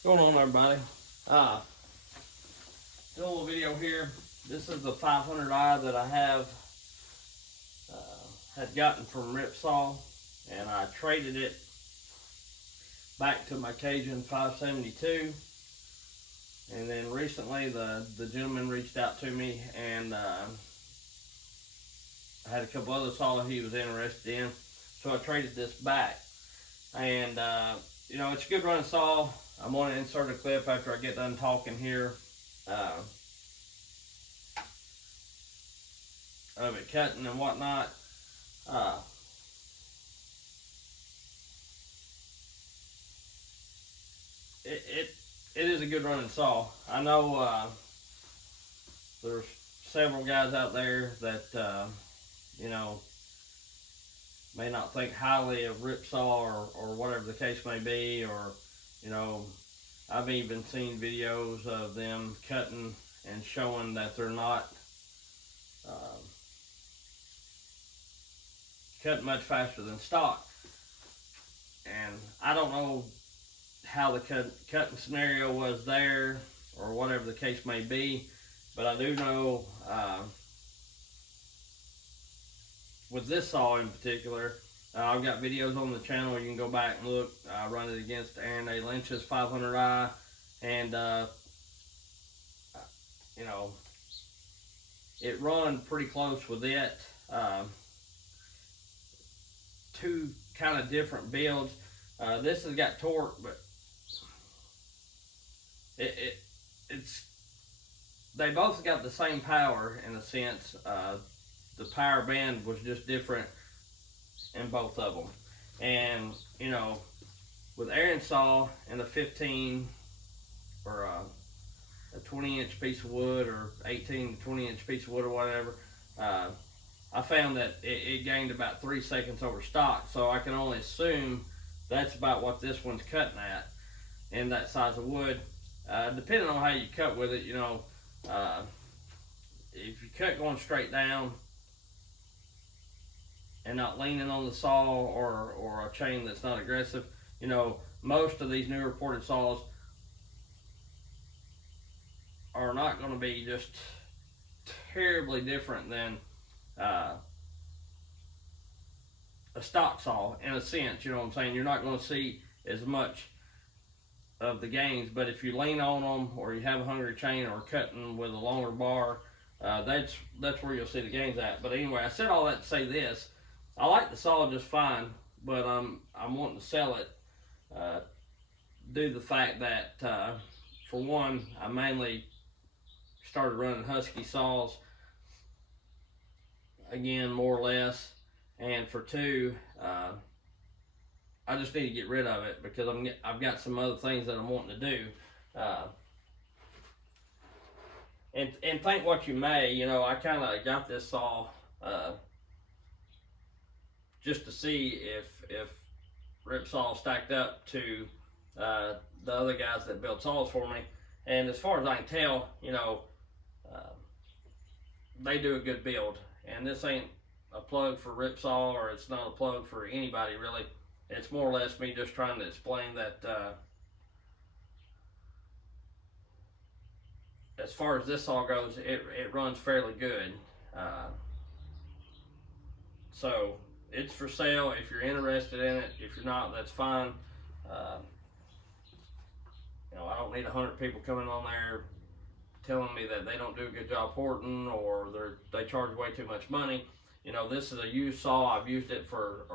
What's going on, everybody? Uh, doing a little video here. This is the 500i that I have had gotten from Ripsaw, and I traded it back to my Cajun 572. And then recently, the gentleman reached out to me, and I had a couple other saws he was interested in, so I traded this back. And it's a good running saw. I'm going to insert a clip after I get done talking here. Of it cutting and whatnot. It is a good running saw. I know there's several guys out there that may not think highly of Ripsaw or whatever the case may be, or I've even seen videos of them cutting and showing that they're not cutting much faster than stock. And I don't know how the cutting scenario was there or whatever the case may be, but I do know with this saw in particular, I've got videos on the channel. You can go back and look. I run it against Aaron A. Lynch's 500i, and it run pretty close with it. Two kind of different builds. This has got torque, but it's they both got the same power in a sense. The power band was just different in both of them, and with Aaron saw and a 15 or a 20-inch piece of wood, or 18 to 20-inch piece of wood, or whatever. I found that it gained about 3 seconds over stock, so I can only assume that's about what this one's cutting at in that size of wood. Depending on how you cut with it, if you cut going straight down and not leaning on the saw, or a chain that's not aggressive, most of these new reported saws are not going to be just terribly different than a stock saw in a sense. You know what I'm saying? You're not going to see as much of the gains, but if you lean on them, or you have a hungry chain, or cutting with a longer bar, that's where you'll see the gains at. But anyway, I said all that to say this: I like the saw just fine, but I'm wanting to sell it due to the fact that for one, I mainly started running Husky saws again, more or less, and for two, I just need to get rid of it because I've got some other things that I'm wanting to do. And think what you may, I kind of got this saw just to see if Ripsaw stacked up to the other guys that built saws for me. And as far as I can tell, they do a good build. And this ain't a plug for Ripsaw, or it's not a plug for anybody really. It's more or less me just trying to explain that as far as this saw goes, it runs fairly good. So it's for sale if you're interested in it. If you're not, that's fine. I don't need 100 people coming on there telling me that they don't do a good job porting, or they charge way too much money. This is a used saw. I've used it for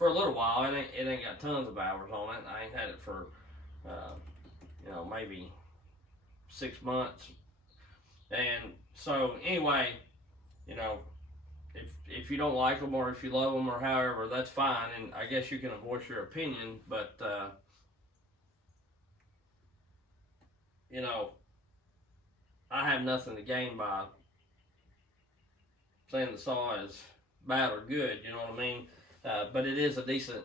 a little while. It ain't got tons of hours on it. I ain't had it for maybe 6 months. And so anyway, if you don't like them, or if you love them, or however, that's fine. And I guess you can voice your opinion, but I have nothing to gain by saying the saw is bad or good. You know what I mean? But it is a decent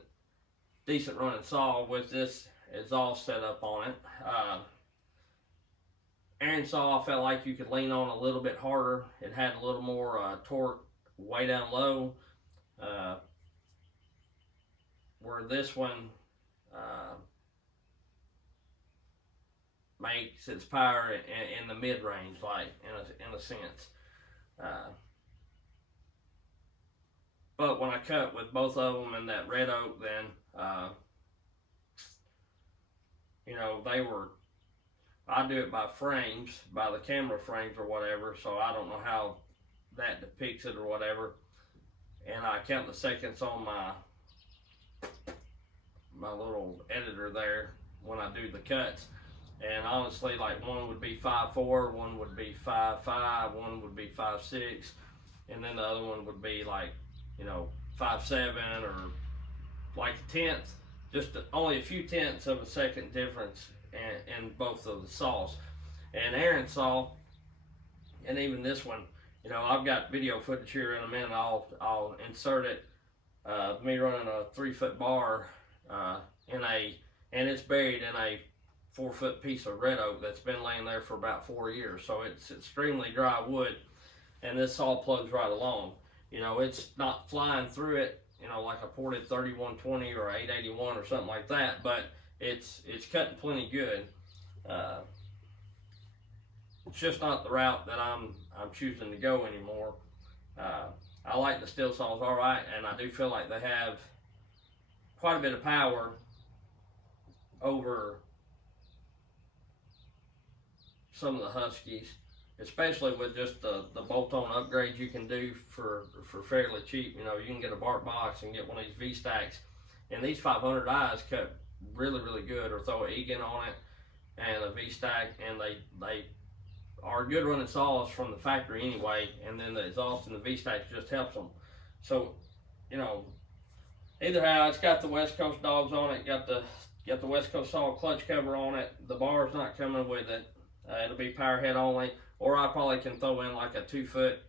running saw with this exhaust set up on it. Aaron saw, I felt like you could lean on a little bit harder. It had a little more torque way down low. Where this one, makes its power in the mid range, like in a sense. But when I cut with both of them in that red oak, then they were. I do it by frames, by the camera frames or whatever. So I don't know how that depicts it or whatever. And I count the seconds on my little editor there when I do the cuts. And honestly, like one would be 5.4, one would be 5.5, one would be 5.6, and then the other one would be like 5.7 or like a tenth, just only a few tenths of a second difference in both of the saws. And Aaron's saw, and even this one, I've got video footage here in a minute. I'll insert it. Me running a 3-foot bar and it's buried in a 4-foot piece of red oak that's been laying there for about 4 years. So it's extremely dry wood, and this saw plugs right along. It's not flying through it, like a ported 3120 or 881 or something like that, but it's cutting plenty good. It's just not the route that I'm choosing to go anymore. I like the steel saws all right, and I do feel like they have quite a bit of power over some of the Huskies, especially with just the bolt-on upgrades you can do for fairly cheap. You can get a bark box and get one of these V-Stacks, and these 500Is cut really, really good, or throw an Egan on it and a V-Stack, and they are good running saws from the factory anyway, and then the exhaust and the V-Stacks just helps them. So, either how, it's got the West Coast dogs on it, got the West Coast saw clutch cover on it, the bar's not coming with it, it'll be power head only, or I probably can throw in like a 2-foot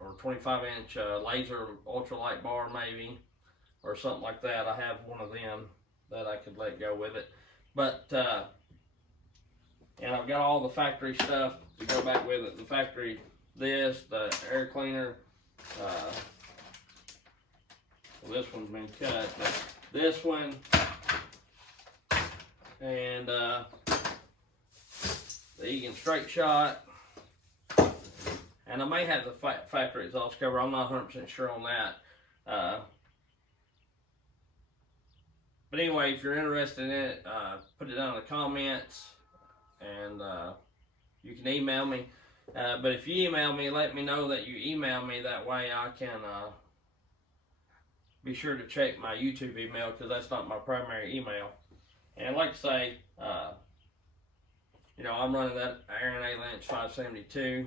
or 25-inch laser ultralight bar maybe, or something like that. I have one of them that I could let go with it. But, and I've got all the factory stuff to go back with it. The factory, the air cleaner, well, this one's been cut, but this one, and the Egan Straight Shot, and I may have the factory exhaust cover. I'm not 100% sure on that. But anyway, if you're interested in it, put it down in the comments, and you can email me. But if you email me, let me know that you email me. That way I can be sure to check my YouTube email, because that's not my primary email. And like I say, I'm running that Aaron A. Lynch 572.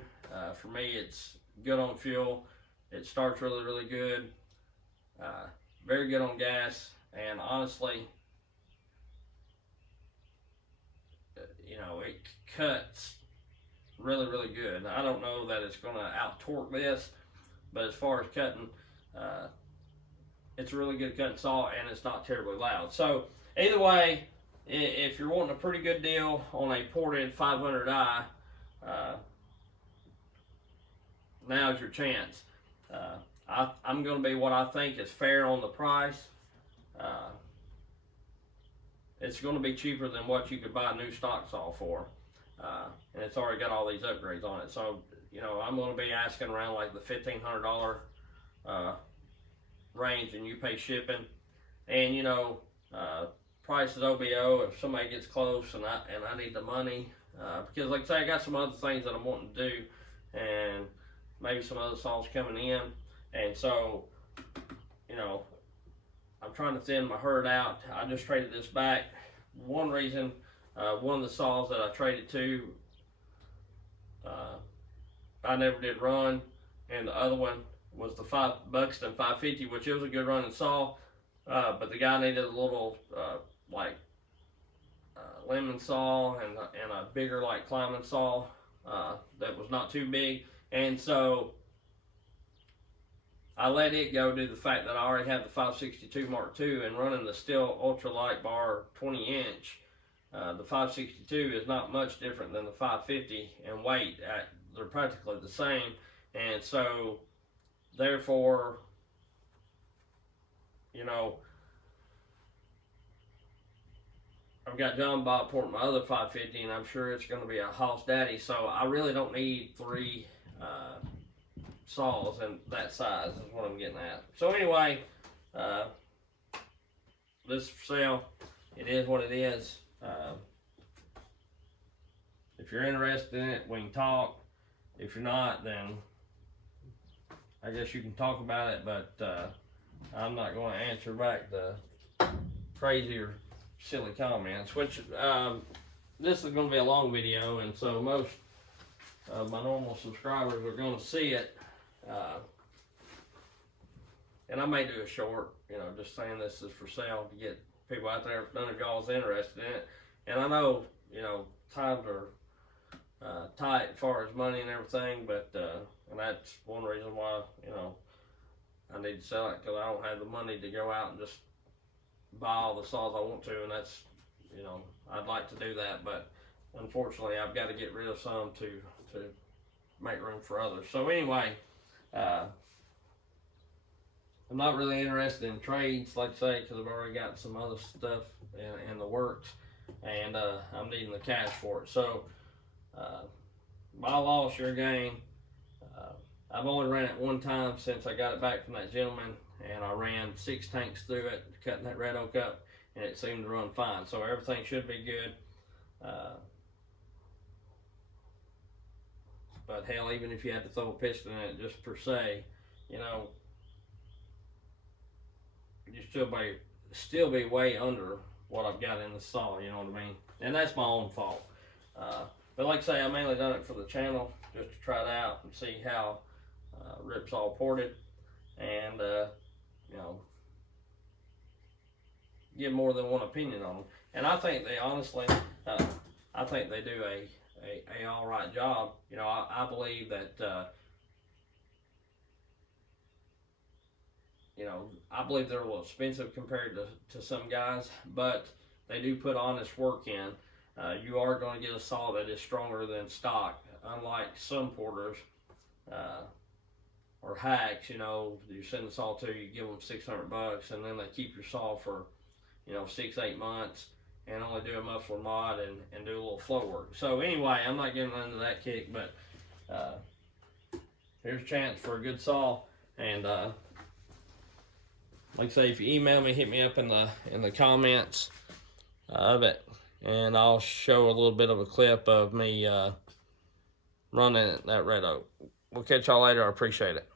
For me, it's good on fuel. It starts really, really good. Very good on gas. And honestly, it cuts really, really good. I don't know that it's going to out-torque this, but as far as cutting, it's a really good cutting saw, and it's not terribly loud. So either way, if you're wanting a pretty good deal on a ported 500i, now's your chance. I'm going to be what I think is fair on the price. It's going to be cheaper than what you could buy a new stock saw for, and it's already got all these upgrades on it. So I'm going to be asking around like the $1,500 range, and you pay shipping. And price is OBO if somebody gets close and I need the money, because like I say, I got some other things that I'm wanting to do, and maybe some other saws coming in, and so I'm trying to thin my herd out. I just traded this back. One reason, one of the saws that I traded to, I never did run, and the other one was the Buxton 550, which it was a good running saw, but the guy needed a little lemon saw and a bigger climbing saw that was not too big, and so I let it go due to the fact that I already had the 562 Mark II, and running the Stihl ultralight bar 20-inch, the 562 is not much different than the 550 in weight. They're practically the same, and so therefore, I'm I've got John Botport, my other 550, and I'm sure it's going to be a Hoss Daddy. So I really don't need 3 saws in that size is what I'm getting at. So anyway, this is for sale. It is what it is. If you're interested in it, we can talk. If you're not, then I guess you can talk about it, but I'm not going to answer back the crazy or silly comments, which this is going to be a long video, and so most of my normal subscribers are going to see it. And I may do a short, just saying this is for sale to get people out there if none of y'all's interested in it. And I know, times are tight as far as money and everything, but and that's one reason why, I need to sell it, because I don't have the money to go out and just buy all the saws I want to, and that's, I'd like to do that, but unfortunately I've got to get rid of some to make room for others. So anyway, I'm not really interested in trades, like I say, because I've already got some other stuff in the works, and I'm needing the cash for it. So my loss, your gain. I've only ran it one time since I got it back from that gentleman, and I ran 6 tanks through it, cutting that red oak up, and it seemed to run fine. So everything should be good. But hell, even if you had to throw a piston in it just per se, you still be way under what I've got in the saw, you know what I mean? And that's my own fault. But like I say, I mainly done it for the channel, just to try it out and see how Ripsaw ported, and give more than one opinion on them. And I think they honestly, I think they do a all right job. I believe that I believe they're a little expensive compared to some guys, but they do put honest work in. You are going to get a saw that is stronger than stock, unlike some porters or hacks. You send the saw to, you give them $600, and then they keep your saw for 6-8 months and only do a muffler mod and do a little flow work. So anyway, I'm not getting into that kick, but here's a chance for a good saw. And like I say, if you email me, hit me up in the comments of it, and I'll show a little bit of a clip of me running that red oak. We'll catch y'all later. I appreciate it.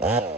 Oh.